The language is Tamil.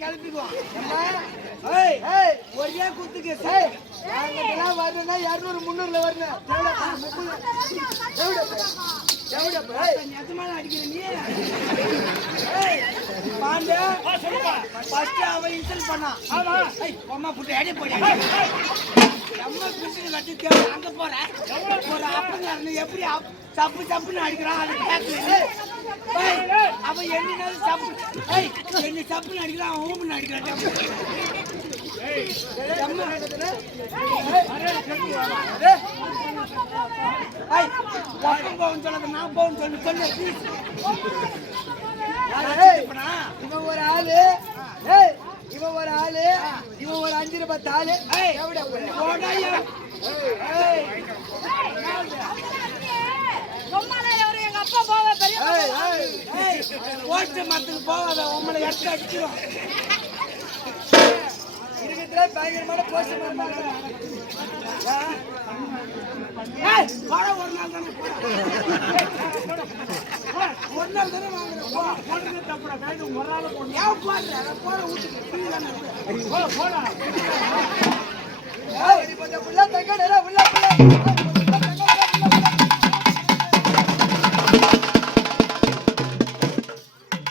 கிளப்பிக்குவோம். ஒரே குத்துக்கு வரணும்னா 200 300 வரணும். எத்தமான அடிக்கிற நீ பாண்டே ஃபர்ஸ்ட் அவன் இன்சல்ட் பண்ணா. அம்மா புட்டு அடி போடி அம்மா பிடிச்சு கட்டி தேவை அங்க போற ஒரு அப்பங்க எப்படி சப்பு சப்புன்னு அடிக்கிறான். அது கேட்கல அவன் என்ன சப்பு என்ன சப்புன்னு அடிக்கிறான். அவன் ஊமுன்னு அடிக்கிறான். சொல்லாத நான் போன்னு சொல்லு சொல்லு. இவன் ஒரு ஆளு, இவன் ஒரு ஆளு, இவன் ஒரு 5 ரூபாய் தாளு. ஓட்டு மரத்துக்கு போகாத உங்களை எடுத்து அடிச்சிடும். இருக்கிறதுல பயங்கரமான போஸ்ட் ஒரு நாள் தானே ஒரு நாள் தானே வாங்குறேன். தப்புடா ஒரு நாள் போற வீட்டுக்கு உள்ள தங்க உள்ள